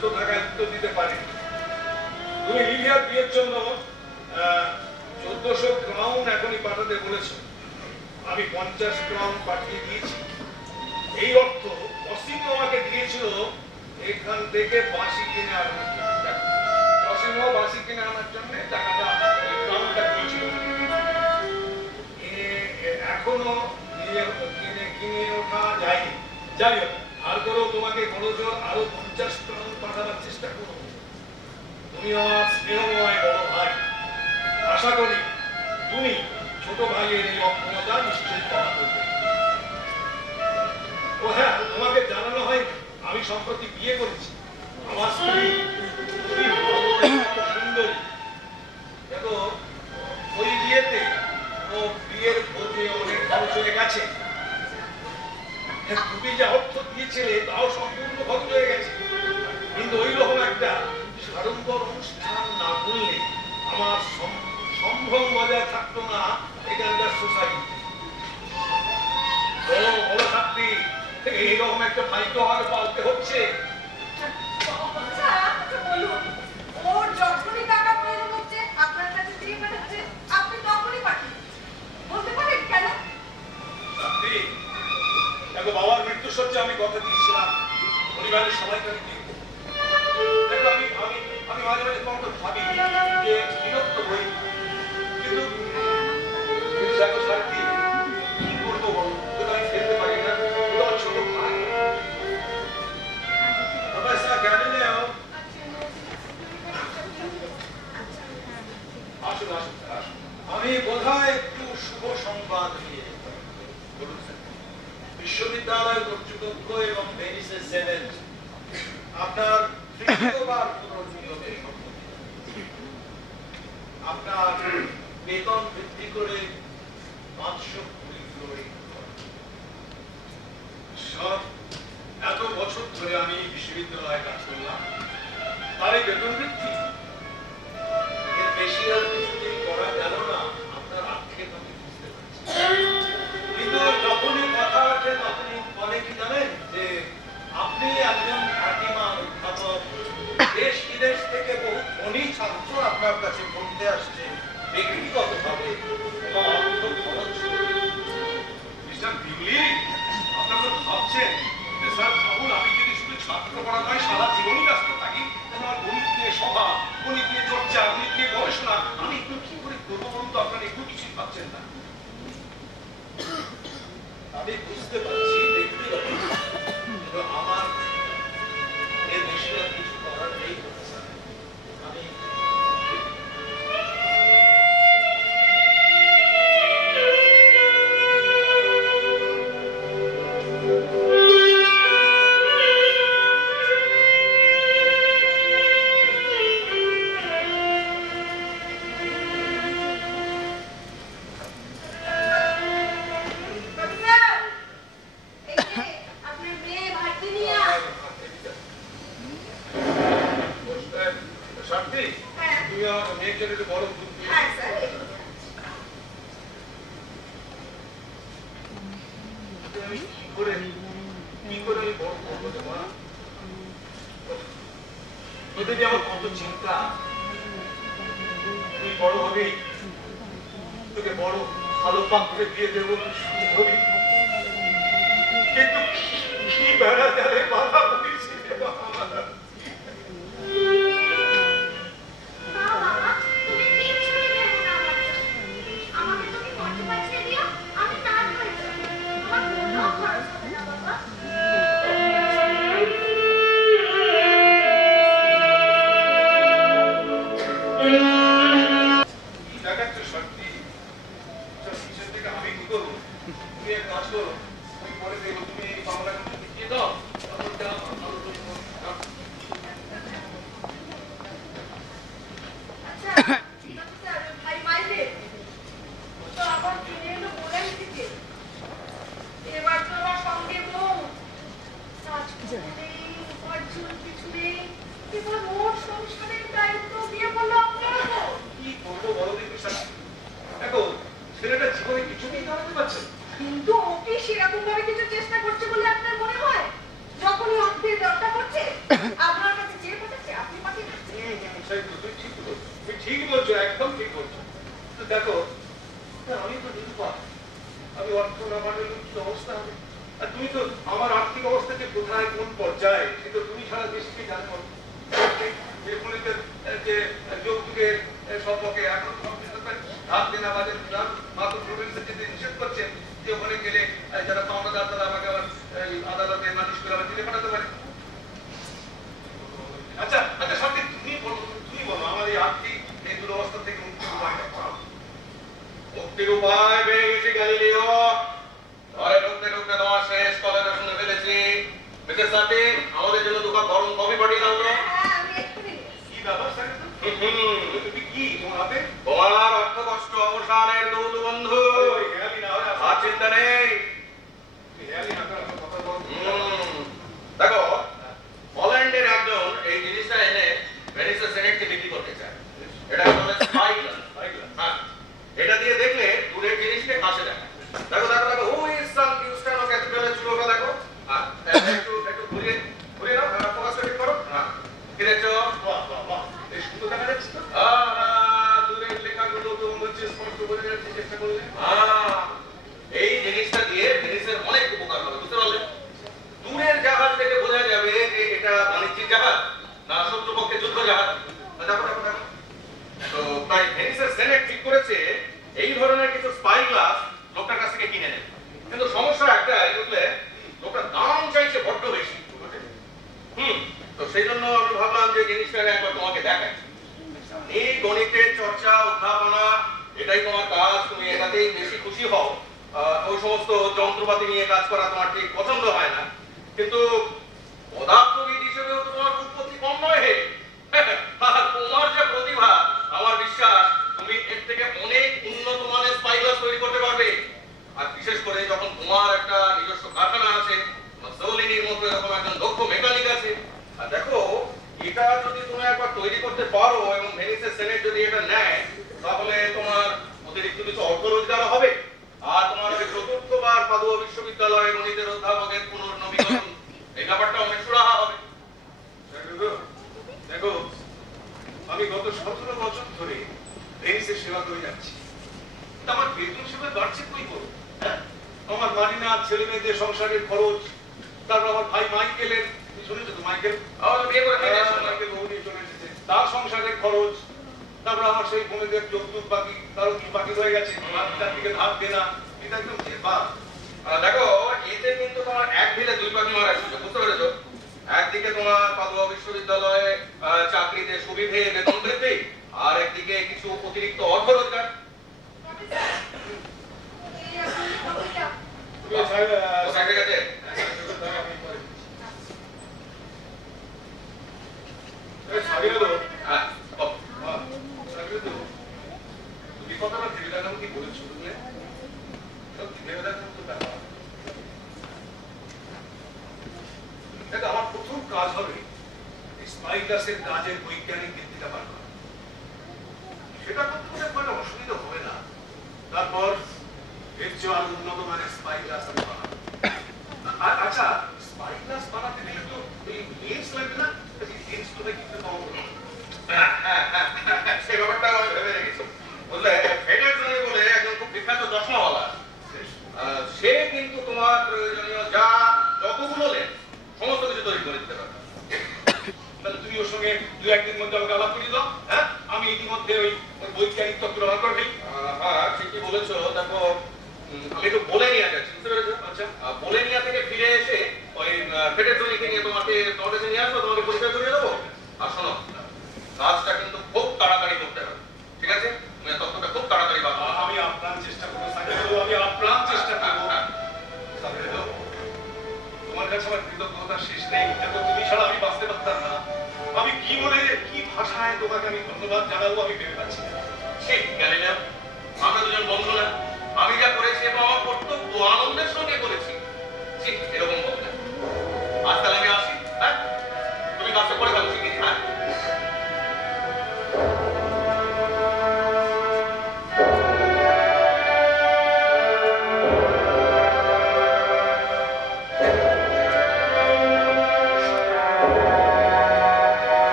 ব্যস্ত থাকায় উত্তর দিতে পারি। তুমি লিভিয়ার বিয়ের জন্য 1400 ক্রাউন এখনই পাঠাতে বলেছো। আমি 50 ক্রাউন পাঠিয়ে দিয়েছি। এই অর্থ অসীম আমাকে দিয়েছিল এখান থেকে বাঁশি কিনে আনার জন্য। অসীম বাঁশি কিনে আনার জন্য টাকাটা ক্রাউনটা দিয়েছিল। এখনো কিনে ওঠা যায়নি। যাই হোক, আর করেও তোমাকে বড়জোর আরো 50 ক্রাউন পাঠাবার চেষ্টা করো। তুমি আমার স্নেহময় বড় ভাই। আশা করি তুমি ছোট ভাইয়ের এই অক্ষমতা নিশ্চয়ই ক্ষমা করবে। ও হ্যাঁ, তোমাকে জানানো হয় আমি সম্প্রতি বিয়ে করেছি। আমার স্ত্রী সুন্দরী। দেখো, ওই বিয়েতে ও বিয়ের ভোজে অনেক খরচ হয়ে গেছে। তুমি যা অর্থ দিয়েছিলে তাও সম্পূর্ণ খরচ হয়ে গেছে। কিন্তু ওই রকম একটা সাড়ম্বর অনুষ্ঠান না করলে আমার সম্ভ্রম বজায় থাকতো না এখানকার সোসাইটি। বলো ছাত্রী, এইরকম একটা ভাই তো আমাকে পালতে হচ্ছে। ওর যখনই টাকা প্রয়োজন হচ্ছে আপনার কাছে দিয়ে পাঠাচ্ছে, আপনি তখনই পাঠিয়ে বলতে পারেন কেন? ছাত্রী, দেখো, বাবার মৃত্যুর সত্যি আমি কথা দিয়েছিলাম পরিবারের সবাইকে আমি দেখব। দেখো, আমি মাঝে মাঝে কখনো ভাবি যে বিরক্ত হই, কিন্তু দেখো ছাত্রী, কি করবো বলো, তোকে আমি ফেলতে পারি না। তোকে আমার ছোট ভাই। প্রফেসর গ্যালিলিও, আসুন আসুন আসুন। আমি বোধহয় একটু শুভ সংবাদ নিয়ে বিশ্ববিদ্যালয় কর্তৃপক্ষ এবং ভেনিসের সেনেট আপনার তৃতীয়বার পুনর্নিয়োগের সম্মতি। আপনার বেতন বৃদ্ধি করে 520 ফ্লোরিন। সব এত বছর ধরে আমি বিশ্ববিদ্যালয়ে কাজ করলাম, তার এই বেতন বৃদ্ধি এর বেশি আর কিছুদিন করা গেল না। আপনার আক্ষেপ আমি বুঝতে পারছি, কিন্তু যখনই কথা ওঠে তখনই বলে কি জানেন, যে আপনি একজন খ্যাতিমান অধ্যাপক, দেশ বিদেশ থেকে বহু ধনী ছাত্র আপনার কাছে পড়তে আসছে ব্যক্তিগতভাবে এবং অর্থ খরচ। মিস্টার বিগলি, আপনারা তো ভাবছেন যে স্যার ভাবুন, আমি যদি শুধু ছাত্র পড়া নয় সারা জীবনই ব্যস্ত থাকি, আমার গণিত নিয়ে সভা, গণিত নিয়ে চর্চা, গণিত নিয়ে গবেষণা, আমি একটু কি করে করবো বলুন তো? আপনারা একটু কিছুই ভাবছেন না। আমি বুঝতে পারছি ব্যক্তিগত, কিন্তু আমার এর বেশি আর কিছু করার নেই। আমি আমার কত চিন্তা। তুই বড় হবি, তোকে বড় ভালো পাত্রে বিয়ে দেবো, হবি, কিন্তু কি বেড়া জালে বাধা পড়েছি। সেরকম ভাবে কিছু চেষ্টা করছে বলে আপনার মনে হয়? যখনই অর্থের দরকার পড়ছে আপনার কাছে চেয়ে দেখো, আমি তো নিরুপায়, আমি অর্থ না বাড়লে কি অবস্থা হবে? আর তুমি তো আমার আর্থিক অবস্থা যে কোথায় কোন পর্যায়ে সে তো তুমি ছাড়া দেশকে জানো। নির্মূলিতের যে যৌতুকের সম্পর্কে এখন হাত দেনা বাজেট মাত্র প্রভিন্সে যেতে নিষেধ করছেন যে ওখানে গেলে যারা পাওনাদার তারা আমাকে আবার আদালতে নালিশ করে আবার দিলে পাঠাতে পারে। আচ্ছা আচ্ছা সত্যি তুমি বলো আমার এই আর্থিক এই দুরবস্থা থেকে মুক্তির উপায়টা পাও। মুক্তির উপায় পেয়ে গেছি গ্যালিলিও। ঘরে ঢুকতে ঢুকতে তোমার শেষ কথাটা শুনে ফেলেছি। মিসেস সাথী, আমাদের জন্য 2 কাপ গরম কফি পাঠিয়ে দাও তো। আমি এক্ষুনি কি ব্যাপার স্যার? তুমি কি তোমার হাতে? তোমার অর্থ কষ্ট অবসানের দূত বন্ধু। আর চিন্তা নেই। দেখো, হল্যান্ডের একজন এই জিনিসটা এনে ভেনিসের সেনেটকে বিক্রি করতে চায়। এটা হলো স্পাইগ্লাস। হ্যাঁ, এটা দিয়ে দেখলে দূরের জিনিসকে কাছে দেখা। দেখো দেখো দেখো, হু ইজ সান কিউস্টানো ক্যাথিড্রালের চুলোটা দেখো। হ্যাঁ, একটু একটু ঘুরিয়ে ঘুরিয়ে নাও, ফোকাসটা ঠিক করো। হ্যাঁ, কি দেখছো? বাহ বাহ বাহ, এই সুন্দর দেখা যাচ্ছে তো। দূরের লেখাগুলো তো মনে হচ্ছে স্পষ্ট বোঝা যাচ্ছে, চেষ্টা করলে। এই জিনিসটা দিয়ে ভেনিসের অনেক উপকার হবে, বুঝতে পারলে? দূরের জাহাজ থেকে বোঝা যাবে যে এটা বাণিজ্যিক জাহাজ না শত্রুপক্ষে যুদ্ধ জাহাজ। দেখো দেখো দেখো, তো তাই ভেনিসের সেনেট ঠিক করেছে এই ধরনের কিছু স্পাই গ্লাস লোকটার কাছ থেকে কিনে নেবে। কিন্তু সমস্যা একটাই, বুঝলে, লোকটা দাম চাইছে বড্ড বেশি। তো সেই জন্য আমি ভাবলাম যে জিনিসটা একবার তোমাকে দেখাই। এই গণিতের চর্চা উদ্ভাবনা এটাই তোমার কাজ, তুমি এটাতেই বেশি খুশি হও। ওই সমস্ত যন্ত্রপাতি নিয়ে কাজ করা তোমার ঠিক পছন্দ হয় না, কিন্তু পদার্থবিদ হিসেবেও তোমার উৎপত্তি কম নয় হে। আর তোমার যে প্রতিভা, আমার বিশ্বাস তুমি এর থেকে অনেক উন্নত মানের স্পাইগ্লাস তৈরি করতে পারবে। আর বিশেষ করে যখন তোমার একটা নিজস্ব কারখানা আছে, সোলিনির মতো এরকম একজন দক্ষ মেকানিক আছে। আর দেখো, এটা যদি তুমি একবার তৈরি করতে পারো এবং ভেনিসের সেনেট যদি এটা নেয়, তাহলে তোমার অতিরিক্ত কিছু অর্থ রোজগার হবে। আর তোমার ওই চতুর্থবার পাদুয়া বিশ্ববিদ্যালয়ের গণিতের অধ্যাপকের পুনর্নবীকরণ, এই ব্যাপারটা অনেক সুরাহা হবে। দেখো, আমি গত 17 বছর ধরে ভেনিসের সেবা করে যাচ্ছি। আমার বেতন সেবা বাড়ছে কই করো? হ্যাঁ, আমার মালিনা ছেলে মেয়েদের সংসারের খরচ, তারপর আমার ভাই মাইকেলের, শুনেছো তো মাইকেল? মাইকেল বউ নিয়ে চলে এসেছে, তার সংসারের খরচ। তারপর আমার সেই বোনেদের যৌতুক বাকি, তারও কি বাকি হয়ে গেছে, তার দিকে ধার দেনা। এটা একদম জেরবার। দেখো, এতে কিন্তু তোমার এক ঢিলে 2 পাখি মারা সুযোগ, বুঝতে পেরেছো? একদিকে তোমার পাদুয়া বিশ্ববিদ্যালয়ে চাকরিতে সুবিধে, বেতন বৃদ্ধি, আর একদিকে কিছু অতিরিক্ত অর্থ রোজগার। আমার প্রথম কাজ হবে স্পাইগ্লাসের কাজের বৈজ্ঞানিক ভিত্তিটা বার করা। সেটা করতে কোনো কোনো অসুবিধা হবে না। তারপর এর চেয়ে আরো উন্নত মানের স্পাইগ্লাস আমি বানাবো। আচ্ছা, স্পাইগ্লাস বানাতে গেলে তো এই লেন্স লাগবে না? লেন্স তো কিনতে পাবো না। সেই ব্যাপারটা আমি ভেবে রেখেছি, বুঝলে। ফেডারসন বলে একজন খুব বিখ্যাত চশমাওয়ালা, সে কিন্তু তোমার প্রয়োজনীয় যা যতগুলো লেন্স সমস্ত কিছু তৈরি করে দিতে পারবে। তাহলে তুমি ওর সঙ্গে 2-1 দিন মধ্যে আমাকে আলাপ করিয়ে দাও। হ্যাঁ, আমি ইতিমধ্যে ওই বৈজ্ঞানিক তত্ত্ব ব্যবহার করে দিই। হ্যাঁ, ঠিকই বলেছো। দেখো, আমি একটু বোলেনিয়া যাচ্ছি, বুঝতে পেরেছো? আচ্ছা, বোলেনিয়া থেকে ফিরে এসে ওই ফেডারসনকে নিয়ে তোমার কাছে নিয়ে আসবো, তোমাকে পরিচয় করিয়ে দেবো। আর শোনো, কাজটা কিন্তু খুব তাড়াতাড়ি করতে হবে, ঠিক আছে? তুমি তত্ত্বটা খুব তাড়াতাড়ি বানাও। আমি আপ্রাণ চেষ্টা করবো, আমি আপ্রাণ চেষ্টা করবো। তোমার কাছে আমার কৃতজ্ঞতার শেষ নেই। দেখো, তুমি ছাড়া আমি বাঁচতে পারতাম না। আমি কি বলে, কি ভাষায় তোমাকে আমি ধন্যবাদ জানাবো আমি ভেবে পাচ্ছি না। ঠিক গ্যালিলিও, আমরা দুজন বন্ধু না? আমি যা করেছি এবং আমার কর্তব্য আনন্দের সঙ্গে করেছি। ঠিক এরকম হবে না। আজকাল আমি আসি। হ্যাঁ, তুমি কাজটা করে ফেলো শিখেছি। হ্যাঁ।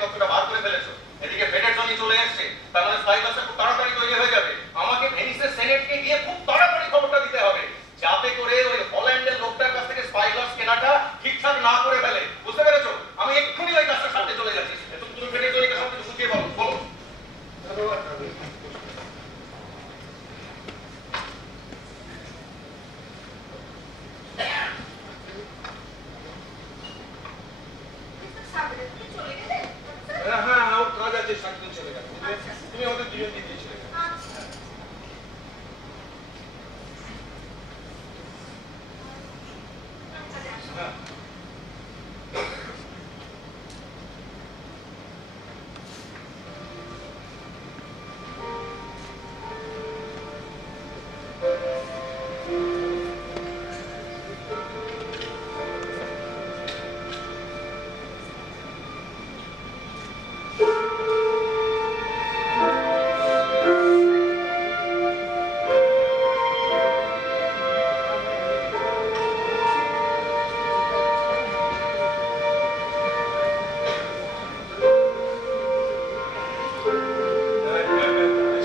তথ্যটা বার করে ফেলেছো, এদিকে ফেডারেশনই চলে এসেছে, তার মানে স্পাইক্লাসটা খুব তাড়াতাড়ি তৈরি হয়ে যাবে। আমাকে ভেনিসের সেনেটকে গিয়ে খুব তাড়াতাড়ি খবরটা দিতে হবে, যাতে করে ওই হল্যান্ডের লোকটার কাছ থেকে স্পাইক্লাস কেনাটা ঠিকঠাক না করে ফেলে। বুঝতে পেরেছো? আমি এক্ষুনি ওই কাজটা সাথে চলে যাচ্ছি। তুমি ফেডারেশনকে সব কিছু বুঝিয়ে বলো বলো। চলে গেলে হ্যাঁ ওর কাজ আছে, সাতদিন চলে গেছে। তুমি আমাদের দুজনকে দিয়েছিলে। আচ্ছা হ্যাঁ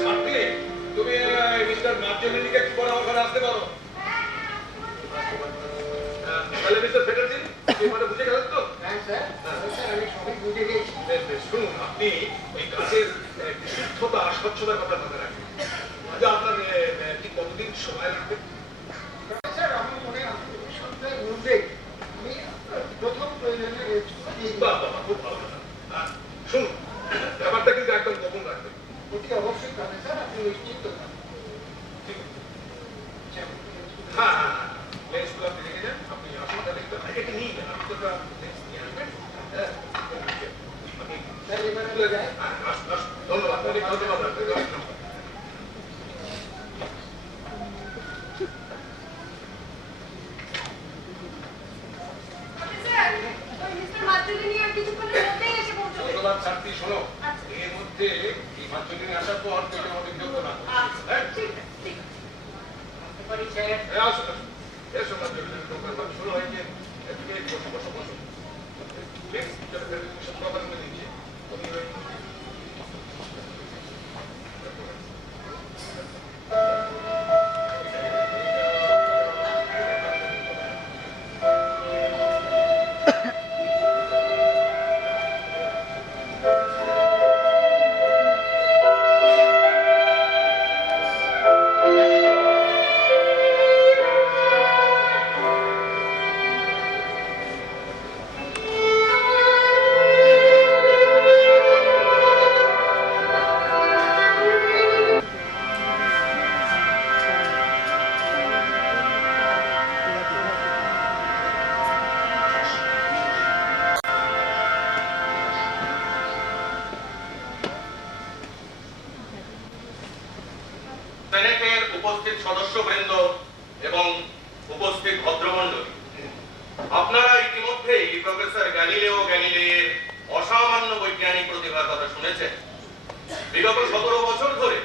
শান্তি, তুমি মিস্টার মার্জেলিনিকে কি করে আমার ঘরে আসতে পারো? তাহলে মিস্টার ফেডারেশন এবারে বুঝে গেলেন তো? হ্যাঁ স্যার, স্যার আমি সবই বুঝে গেছি। বেশ, শুনুন, আপনি ওই কাজের বিশুদ্ধতা আর স্বচ্ছতার কথা মনে রাখবেন। আচ্ছা, আপনার ঠিক কতদিন সময় লাগবে? স্যার আমি মনে হয় সপ্তাহের মধ্যে আমি প্রথম প্রয়োজনে রেস্টগুলো দিয়ে দিই। বাহ, খুব ভালো কথা। শুনুন, ব্যাপারটা কিন্তু একদম গোপন রাখবেন। অতি অবশ্যই পাবে স্যার, আপনি নিশ্চিন্ত থাকুন। ঠিক আছে? আচ্ছা, হ্যাঁ, লেন্সগুলো আপনি রেখে যান। আপনি আসুন, তাহলে এটাকে নিয়ে যান। আপনি তো একটা লেন্স নিয়ে আসবেন। হ্যাঁ, আপনি স্যার এবার আমি যাই। আসুন, আসুন। ধন্যবাদ, অনেক ধন্যবাদ আপনাকে। স্যার ওই মিস্টার মার্জেলিনি আর কিছুক্ষণের মধ্যেই এসে পৌঁছবে। ধন্যবাদ শান্তি। শোনো, আচ্ছা। এর মধ্যে এই মার্জেলিনি আসার পর কেউ আমাদের বিরক্ত না করবে। আচ্ছা হ্যাঁ? ঠিক আছে ঠিক আছে আসতে পারি স্যার? হ্যাঁ, আসুন, আসুন। এসো মার্জেলিনি, দোকান বাদ শুরু হয়েছে। এদিকে বসো, বসো, বসো। বেশ, চলো, ফেডারেশন সব কথা বলে দিচ্ছি। তুমি ওই সেনেটের উপস্থিত সদস্যবৃন্দ এবং উপস্থিত ভদ্রমণ্ডলী, আপনারা ইতিমধ্যেই প্রফেসর গ্যালিলিও গ্যালিলেইয়ের অসামান্য বৈজ্ঞানিক প্রতিভার কথা শুনেছেন। বিগত 17 বছর ধরে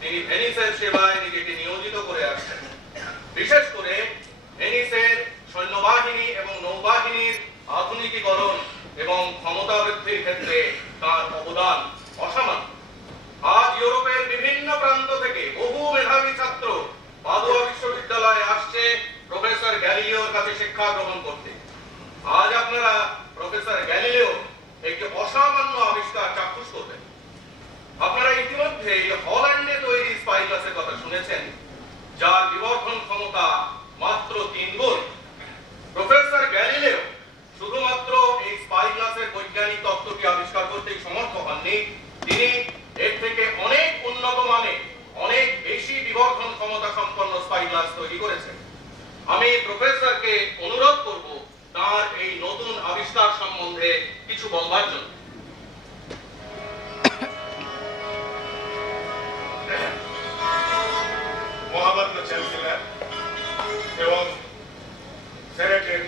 তিনি ভেনিসের সেবায় নিজেকে নিয়োজিত করে আসছেন। বিশেষ করে ভেনিসের সৈন্যবাহিনী এবং নৌবাহিনীর আধুনিকীকরণ এবং ক্ষমতা বৃদ্ধির ক্ষেত্রে তার অবদান অসামান্য। আজ ইউরোপের বিভিন্ন প্রান্ত থেকে বহু মেধাবী ছাত্র পাদুয়া বিশ্ববিদ্যালয়ে আসছে প্রফেসর গ্যালিলিওর কাছে শিক্ষা গ্রহণ করতে। আজ আপনারা প্রফেসর গ্যালিলিও একটি অসামান্য আবিষ্কার চাক্ষুষ করবেন। আপনারা ইতিমধ্যে হল্যান্ডে তৈরি স্পাইক্লাসের কথা শুনেছেন, যার বিবর্ধন ক্ষমতা মাত্র 3 গুণ। প্রফেসর গ্যালিলিও শুধুমাত্র এই স্পাইক্লাসের বৈজ্ঞানিক তত্ত্বটি আবিষ্কার করতেই সমর্থ হননি, তিনি এর থেকে অনেক উন্নত মানের, অনেক বেশি বিবর্ধন ক্ষমতা সম্পন্ন স্পাইক্লাস তৈরি করেছেন। আমি প্রফেসরকে অনুরোধ করব তার এই নতুন আবিষ্কার সম্বন্ধে কিছু বলবার জন্য। মহামান্য চ্যান্সেলর এবং সেনেটের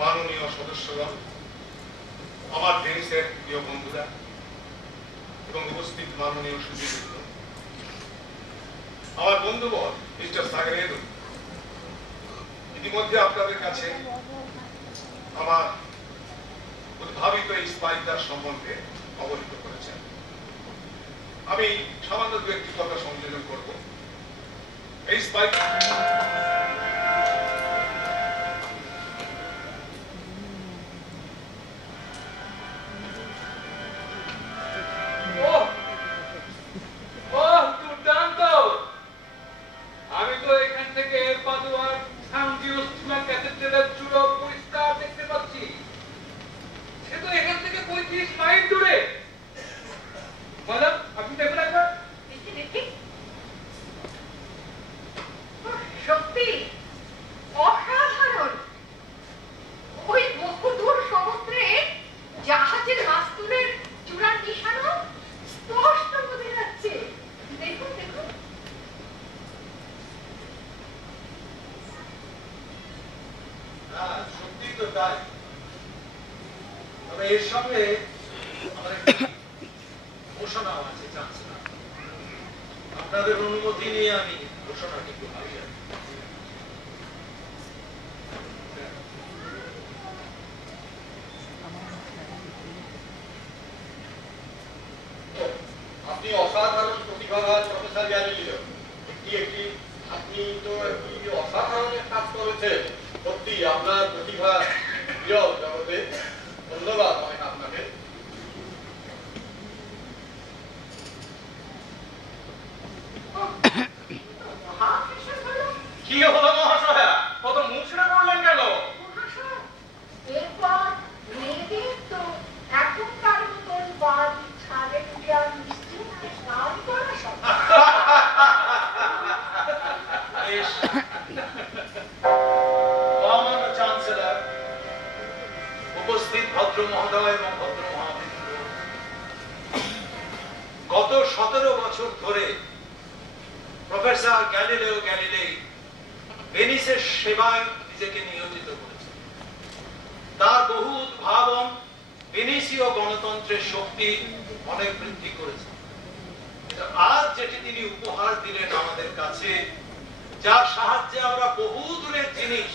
মাননীয় সদস্যগণ, আমার ভেনিসের প্রিয় বন্ধুরা এবং উপস্থিত মাননীয় সুধীবৃন্দ, আমার বন্ধুবর মিস্টার সাগরেদু ইতিমধ্যে আপনাদের কাছে আমার উদ্ভাবিত এই স্পাইকার সম্বন্ধে অবহিত করেছেন। আমি সামান্য দু একটি কথা সংযোজন করব। এই স্পাইকার আমি তো এখান থেকে পাদুয়ার সানজিওস্টিমা ক্যাথেড্রালের চূড়া পরিষ্কার দেখতে পাচ্ছি। সে তো এখান থেকে 35 মাইল দূরে। ম্যাডাম, আপনি দেখুন একবার। দেখি দেখি। সত্যি অসাধারণ। ওই বহুদূর সমুদ্রে জাহাজের মাস্তুলের চূড়ার নিশানা স্পষ্ট বোঝা যাচ্ছে। দেখুন দেখুন। হ্যাঁ, সত্যি তো তাই। তবে এর সঙ্গে আমার একটি ঘোষণাও আছে, চ্যান্সেলর। আপনাদের অনুমতি নিয়ে আমি ঘোষণাটি একটু ভাবি। আপনি অসাধারণ প্রতিভাবান প্রফেসর গ্যালিলিও। একটি আপনি তো একটি অসাধারণ কাজ করেছেন। সত্যি আপনার প্রতিভা বিরল জগতে। ধন্যবাদ অনেক আপনাকে। কি হলো মহাশয়া? কত মুখ শুনে পড়লেন কেন? মহাশয়, এরপর মেয়েদের তো এখনকার মতন বাড়ি ছাদে উঠে আর নিশ্চিন্তে স্নান করা সম্ভব। বেশ। মহামান্য চ্যান্সেলর, উপস্থিত ভদ্র মহোদয় এবং ভদ্র মহাবৃন্দ, গত 17 বছর ধরে প্রফেসর গ্যালিলিও গ্যালিলেই ভেনিসের সেবায় নিজেকে নিয়োজিত করেছেন। তার বহু উদ্ভাবন ভেনিসীয় গণতন্ত্রের শক্তি অনেক বৃদ্ধি করেছে। আজ যেটি তিনি উপহার দিলেন আমাদের কাছে, যার সাহায্যে আমরা বহু দূরের জিনিস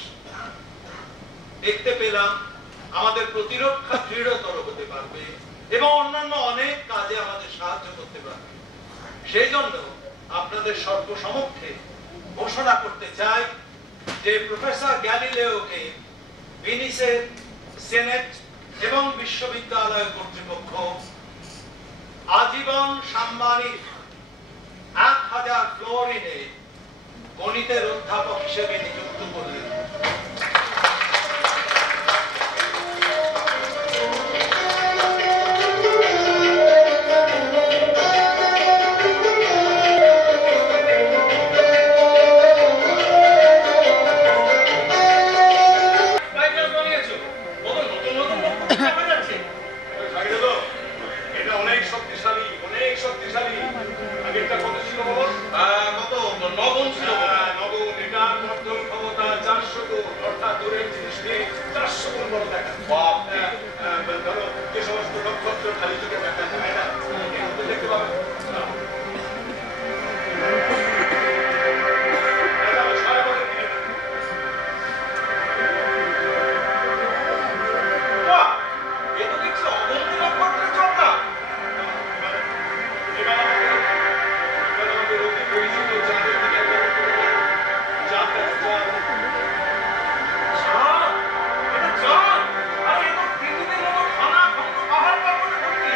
দেখতে পেলাম, আমাদের প্রতিরক্ষা দৃঢ়তর হতে পারবে এবং অন্যান্য অনেক কাজে আমাদের সাহায্য করতে পারবে। সেই জন্য আপনাদের সর্বসমক্ষে ঘোষণা করতে চাই যে প্রফেসর গ্যালিলিওকে ভেনিসের সেনেট এবং বিশ্ববিদ্যালয় কর্তৃপক্ষ আজীবন সাম্মানিক 1000 ফ্লোরিনে গণিতের অধ্যাপক হিসেবে নিযুক্ত করলেন। স্পাইকার বানিয়েছো। কত নতুন নতুন বক্তব্য দেখা যাচ্ছে। সাকিব তো, এটা অনেক শক্তিশালী, অনেক শক্তিশালী। আগেরটা কত ছিল বলুন? কত নবম ছিল। নবম। এটার বর্ধন ক্ষমতা 400 গুণ, অর্থাৎ দূরের জিনিসকে 400 গুণ বড় দেখা। ধরো যে সমস্ত নক্ষত্র খালি চোখে দেখা যায় না, এগুলো দেখতে পাবেন। সারা বছর কিনে নেন। বাহ! এ তো দেখছি অগণিত নক্ষত্রের চক্রা। এবার আমাদের অতি পরিচিত চাঁদের দিকে একবার চাঁদ দেখা যায়। চাঁদ! এটা চাঁদ! আরে এ তো পৃথিবীর মতো খানা খন্ড পাহাড় পর্বতে ভর্তি।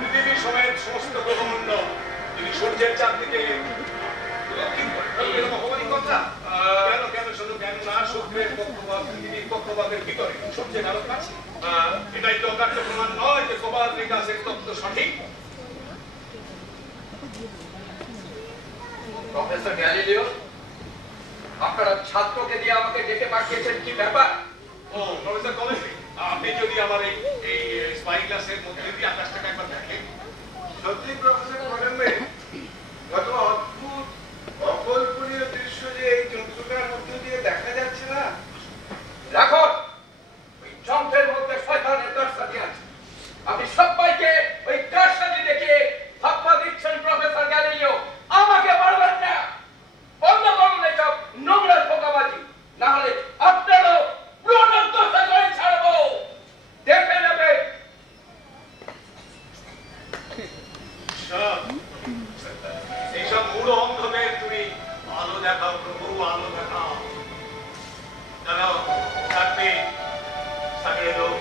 পৃথিবীর সমেত সমস্ত গ্রহমণ্ডল তিনি সূর্যের চারদিকে প্রদক্ষিণ করেন। এরকম হবারই কথা। কেন কেন শুধু কেন না শুক্রের কক্ষপথ পৃথিবীর কক্ষপথের ভিতরে সূর্যের আলোর কাছে। এটাই তো অকার্য প্রমাণ নয় যে কোপারনিকাসের তত্ত্ব সঠিক। প্রফেসর গ্যালিলিও, আপনারা ছাত্রকে দিয়ে আমাকে ডেকে পাঠিয়েছেন, কি ব্যাপার? ও প্রফেসর কলেজে আপনি যদি আমার এই স্পাই গ্লাসের মধ্যে দিয়ে আকাশটাকে একবার দেখেন। সত্যি প্রফেসর করেনবে, কত অদ্ভুত অকল্পনীয় দৃশ্য যে এই যন্ত্রটার মধ্যে দিয়ে দেখা যাচ্ছে না। রাখো, ওই যন্ত্রের মধ্যে শয়তানের কারসাজি আছে। আপনি সবাইকে ওই কারসাজি দেখে ধাপ্পা দিচ্ছেন। প্রফেসর গ্যালিলিও, আমাকে পারবেন না। বন্ধ করুন এসব নোংরা ধোঁকাবাজি, না হলে আপনারও প্রাণদশা করে ছাড়বো। দেখে নেবে। এইসব মূঢ় অন্ধদের তুমি আলো দেখাও প্রভু, আলো দেখাও। জানো থাকবে সাগরে লোক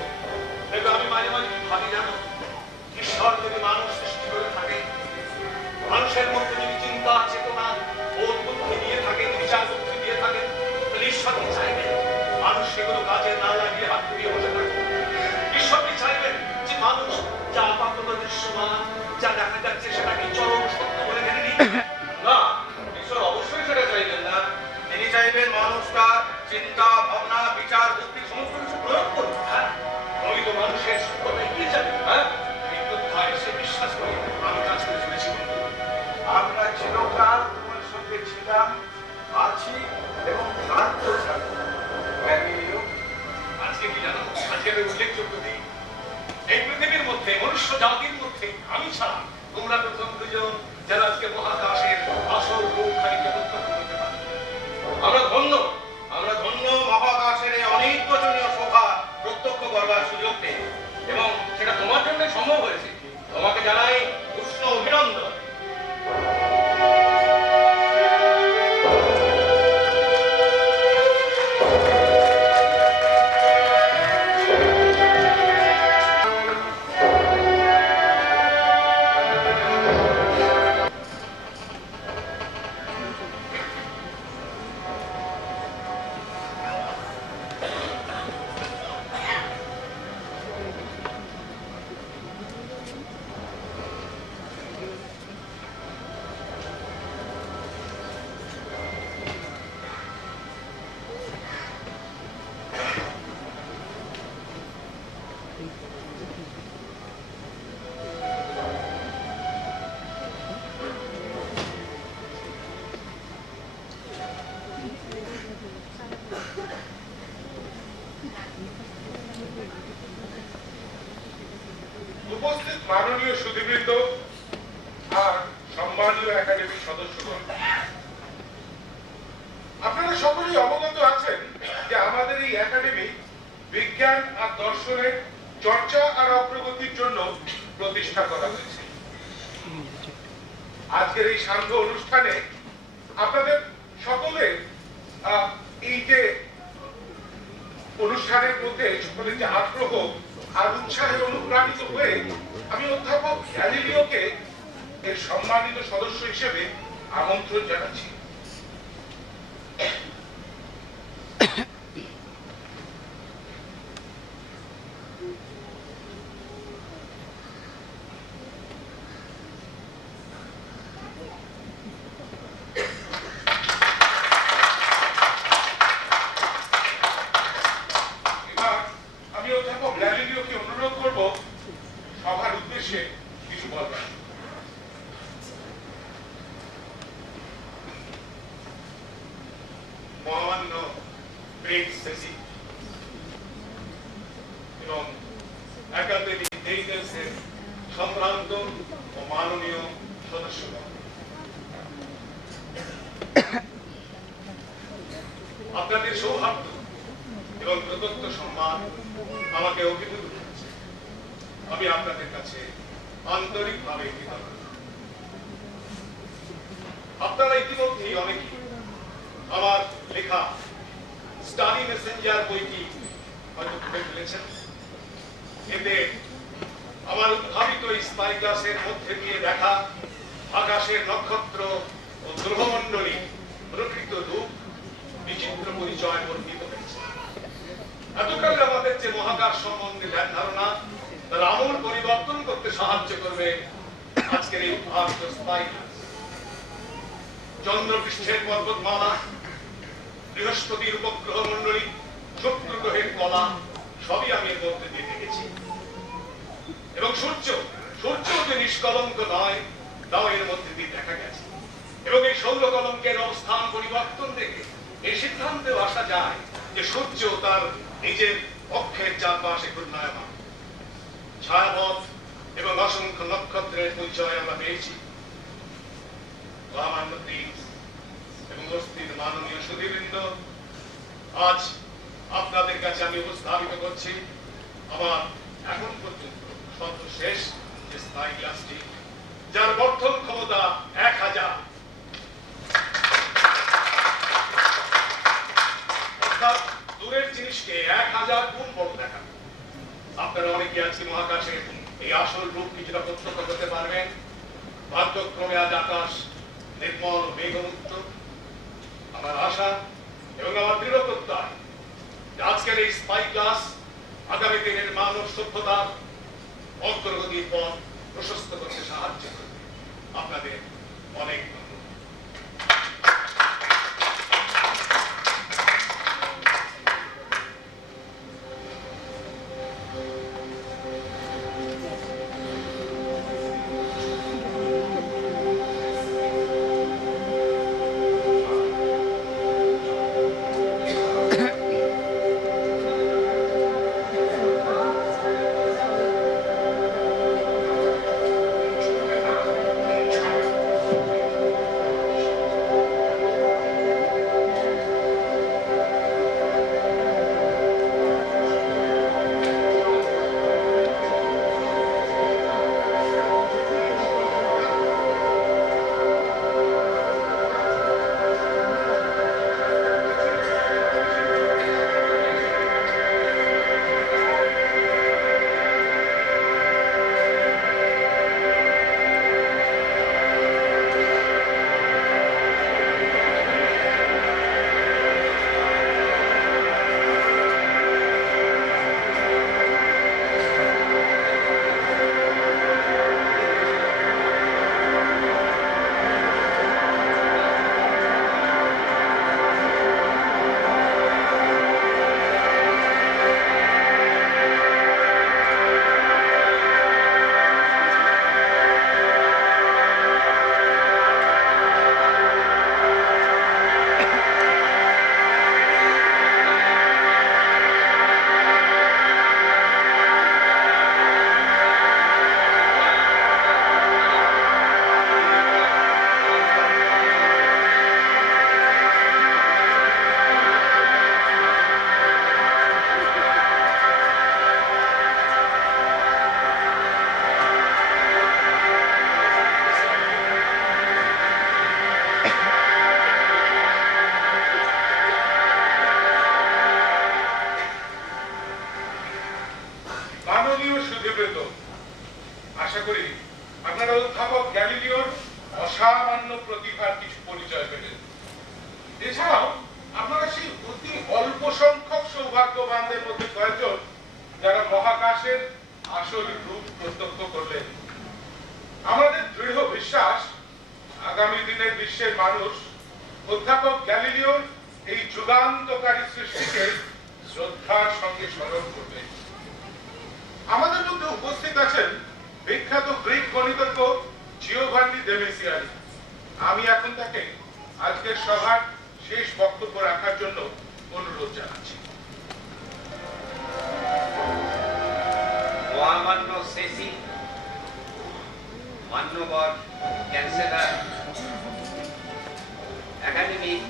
দেখো, আমি মাঝে মাঝে ভাবি জানো, ঈশ্বর যদি মানুষ সৃষ্টি করে থাকে, মানুষের মধ্যে যদি চিন্তা চেতনা বোধ বুদ্ধি দিয়ে থাকেন, বিচার বুদ্ধি দিয়ে থাকেন, তাহলে ঈশ্বর কি চাইবেন মানুষ সেগুলো কাজে না লাগিয়ে হাত দিয়ে বসে থাকে? ঈশ্বর কি চাইবেন যে মানুষ যা আপাতত দৃশ্যমান, যা দেখা যাচ্ছে সেটাকে চরম সত্য বলে মেনে নিতে? না, ঈশ্বর অবশ্যই সেটা চাইবেন না। তিনি চাইবেন মানুষ তার চিন্তা ভাবনা বিচার বুদ্ধি সমস্ত কিছু প্রয়োগ করুন। হ্যাঁ, ওই তো মানুষের সত্যতা এগিয়ে যাবে। হ্যাঁ, আমি কোথায় সে বিশ্বাস করি আমি কাজ করে চলেছি। আমরা চিরকাল তোমার সঙ্গে ছিলাম, আছি এবং থাকবো। আজকে কি জানো, আজকের উল্লেখযোগ্য দিন। এই পৃথিবীর মধ্যে মনুষ্য জাতির মধ্যে আমি ছাড়া তোমরা প্রথম দুজন যারা আজকে মহাকাশের আসল রূপ খানিকটা প্রত্যক্ষ করতে পারবে। আমরা ধন্য, আমরা ধন্য মহাকাশের এই অনির্বচনীয় শোভা প্রত্যক্ষ করবার সুযোগ পেয়ে, এবং সেটা তোমার জন্য সম্ভব হয়েছে। তোমাকে জানাই উষ্ণ অভিনন্দন। উপস্থিত মাননীয় সুধীবৃন্দ আর সম্মানীয় একাডেমির সদস্যগণ, আপনারা সকলেই অবগত আছেন যে আমাদের এই একাডেমি বিজ্ঞান আর দর্শনের চর্চা আর অগ্রগতির জন্য প্রতিষ্ঠা করা হয়েছে। আজকের এই সান্ধ্য অনুষ্ঠানে আপনাদের সকলের এই যে অনুষ্ঠানের মধ্যে সকলের যে আগ্রহ আর উৎসাহে অনুপ্রাণিত হয়ে আমি অধ্যাপক গ্যালিলিওকে এর সম্মানিত সদস্য হিসেবে আমন্ত্রণ জানাচ্ছি। আমি অধ্যাপক গ্যালিলিওকে অনুরোধ করব সভার উদ্দেশ্যে কিছু বলবার। মহামান্য গ্রেট সেসি এবং একাডেমি ডেলিগেটসের সম্ভ্রান্ত ও মাননীয় সদস্যগণ, আপনাদের সৌহার্দ্য এবং প্রদত্ত সম্মান আমাকে অভিভূত করেছে। আমি আপনাদের কাছে আন্তরিকভাবে কৃতজ্ঞ। আপনারা ইতিমধ্যেই অনেকেই আমার লেখা স্টাডি মেসেঞ্জার বইটি হয়তো পড়ে ফেলেছেন। এতে আমার উদ্ভাবিত স্পাই গ্লাসের মধ্যে দিয়ে দেখা আকাশের নক্ষত্র ও গ্রহমণ্ডলী প্রকৃত রূপ বিচিত্র পরিচয় বর্ণিত হয়েছে। এতকাল আমাদের যে মহাকাশ সম্বন্ধে ধ্যান ধারণা তার আমূল পরিবর্তন করতে সাহায্য করবে আজকের এই উদ্ভাবিত স্পাই গ্লাস। চন্দ্রপৃষ্ঠের পর্বতমালা, বৃহস্পতির উপগ্রহ মণ্ডলী, শুক্র গ্রহের কলা সবই আমি এর মধ্যে দিয়ে দেখেছি। এবং সূর্য যে নিষ্কলঙ্ক নয় তাও এর মধ্যে দিয়ে দেখা গেছে। এবং এই সৌরকলঙ্কের অবস্থান পরিবর্তন দেখে এই সিদ্ধান্তেও আসা যায় যে সূর্য তার নিজের অক্ষের চারপাশে ঘূর্ণায়মান। ছায়াপথ এবং অসংখ্য নক্ষত্রের পরিচয় আমরা পেয়েছি। মহামান্য প্রিন্স এবং উপস্থিত মাননীয় সুধীবৃন্দ, আজ আপনাদের কাছে আমি উপস্থাপিত করছি আমার এখন পর্যন্ত সর্বশেষ যে স্পাই গ্লাসটি, যার বর্ধন ক্ষমতা 1000, অর্থাৎ দূরের জিনিসকে 1000 গুণ বড় দেখা। আপনারা অনেকে আজকে মহাকাশের এই আসল রূপ কিছুটা প্রত্যক্ষ করতে পারবেন। ভাগ্যক্রমে আজ আকাশ নির্মল মেঘমুক্ত। আমার আশা এবং আমার দৃঢ় প্রত্যয় আজকের এই স্পাই গ্লাস আগামী দিনের মানব সভ্যতার অগ্রগতির পথ প্রশস্ত করতে সাহায্য করবে। আপনাদের অনেক ধন্যবাদ। আশা করি আপনারা উদ্ভাবক গ্যালিলিওর অসামান্য প্রতিভার কিছু পরিচয় পেলেন। এছাড়াও আপনারা সেই অতি অল্প সংখ্যক সৌভাগ্যবানদের মধ্যে কয়েকজন যারা মহাকাশের আসল রূপ প্রত্যক্ষ করলেন। আমাদের দৃঢ় বিশ্বাস আগামী দিনের বিশ্বের মানুষ অধ্যাপক গ্যালিলিওর এই যুগান্তকারী সৃষ্টিকে শ্রদ্ধার সঙ্গে স্মরণ করবে। আমাদের মধ্যে উপস্থিত আছেন বিখ্যাত গ্রিক গণিতজ্ঞ জিওভান্নি দে মেসিয়ানি। আমি এখন তাকে আজকের সভার শেষ বক্তব্য রাখার জন্য অনুরোধ জানাচ্ছি। মহামান্য সেসি, মান্যবর চ্যান্সেলর, একাডেমির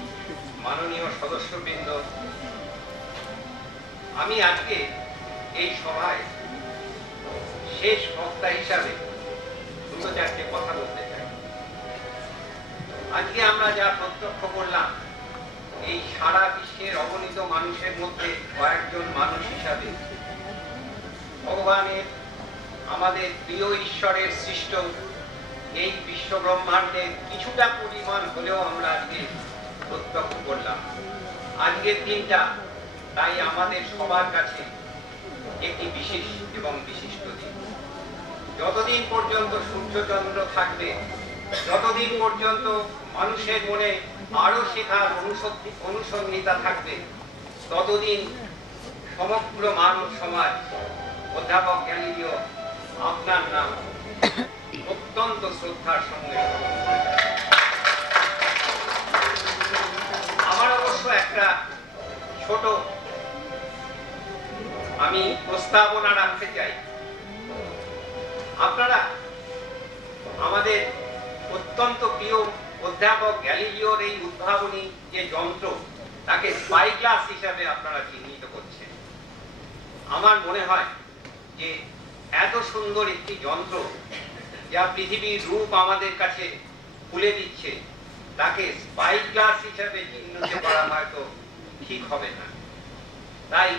মাননীয় সদস্যবৃন্দ, আমি আজকে এই সভায় শেষ বক্তা হিসাবে দুটো চারটে কথা বলতে চাই। আজকে আমরা যা প্রত্যক্ষ করলাম, এই সারা বিশ্বের অগণিত মানুষের মধ্যে কয়েকজন মানুষ হিসাবে ভগবানের আমাদের প্রিয় ঈশ্বরের সৃষ্ট এই বিশ্ব ব্রহ্মাণ্ডের কিছুটা পরিমাণ হলেও আমরা আজকে প্রত্যক্ষ করলাম। আজকের দিনটা তাই আমাদের সবার কাছে একটি বিশেষ এবং বিশিষ্ট দিন। যতদিন পর্যন্ত সূর্যচন্দ্র থাকবে, যতদিন পর্যন্ত মানুষের মনে আরো শেখার অনুসন্ধিতা থাকবে, ততদিন সমগ্র মানব সমাজ অধ্যাপক গ্যালিলিও আপনার নাম অত্যন্ত শ্রদ্ধার সঙ্গে স্মরণ করবে। আমার অবশ্য একটা ছোট আমি প্রস্তাবনা রাখতে চাই। আপনারা আমাদের অত্যন্ত প্রিয় অধ্যাপক গ্যালিলিওর এই উদ্ভাবনী যে যন্ত্র, তাকে স্পাই গ্লাস হিসাবে আপনারা চিহ্নিত করছেন। আমার মনে হয় যে এত সুন্দর একটি যন্ত্র যা পৃথিবীর রূপ আমাদের কাছে খুলে দিচ্ছে, তাকে স্পাই গ্লাস হিসাবে চিহ্নিত করা হয়তো ঠিক হবে না। তাই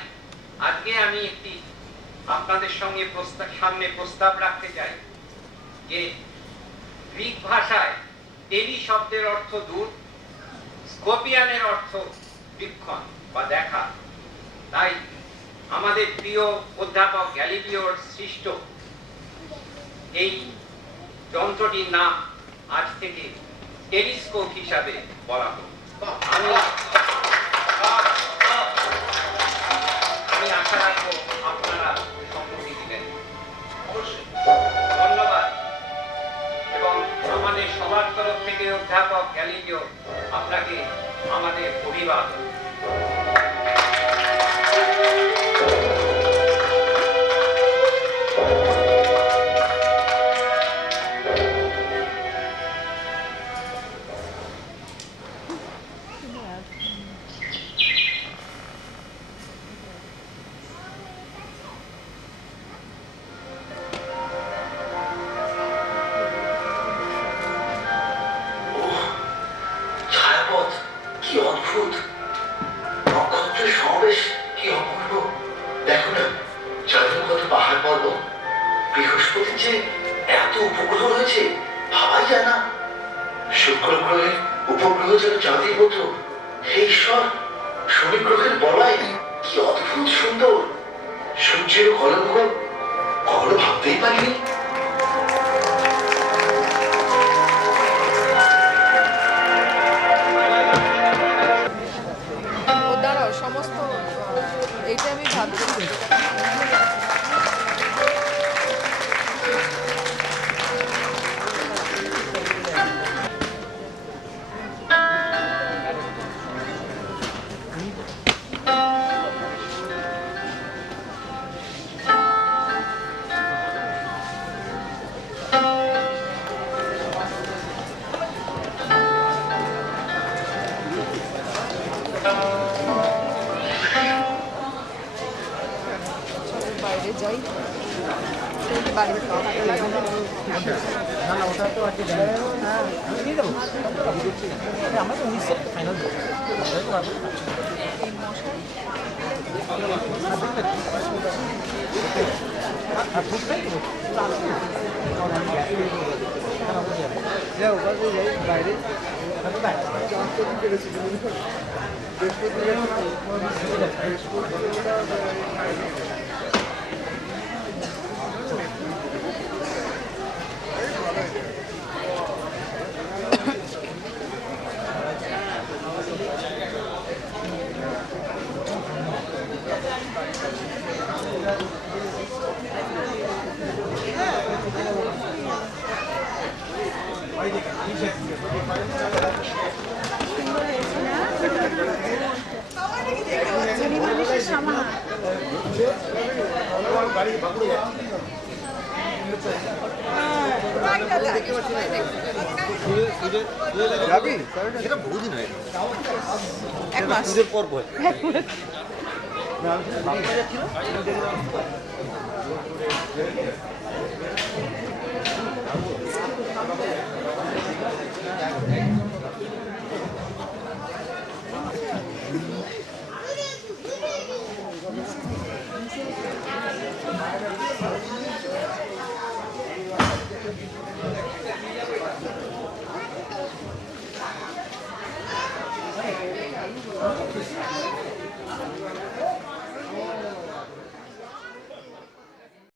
আজকে আমি একটি আপনাদের সঙ্গে সামনে প্রস্তাব রাখতে চাই যে গ্রিক ভাষায় টেলি শব্দের অর্থ দূর, স্কোপিয়ানের অর্থ বীক্ষণ বা দেখা। তাই আমাদের প্রিয় অধ্যাপক গ্যালিলিওর সৃষ্ট এই যন্ত্রটির নাম আজ থেকে টেলিস্কোপ হিসাবে বলা হোক। আমি আশা রাখবো আপনারা সম্মতি দিবেন। ধন্যবাদ। এবং আমাদের সবার তরফ থেকে অধ্যাপক গ্যালিলিও আপনাকে আমাদের অভিবাদন। ছায়াপথ কি অদ্ভুত, নক্ষত্রের সমাবেশ কি অপূর্ব। দেখো না, চাঁদের কত পাহাড় পর্বত, বৃহস্পতির যে এত উপগ্রহ রয়েছে ভাবাই যায় না। শুক্র গ্রহের উপগ্রহ যেন চাঁদের মতো। হে ঈশ্বর, শনি গ্রহের বলয় কি অদ্ভুত সুন্দর। সূর্যের কলঙ্ক কখনো ভাবতেই পারিনি। দাঁড়াও, সমস্ত এইটা আমি ভাবছি। বাইরে যাই, বাড়িতে বাইরে এটা বহুদিন হয়ে এক মাস পর পর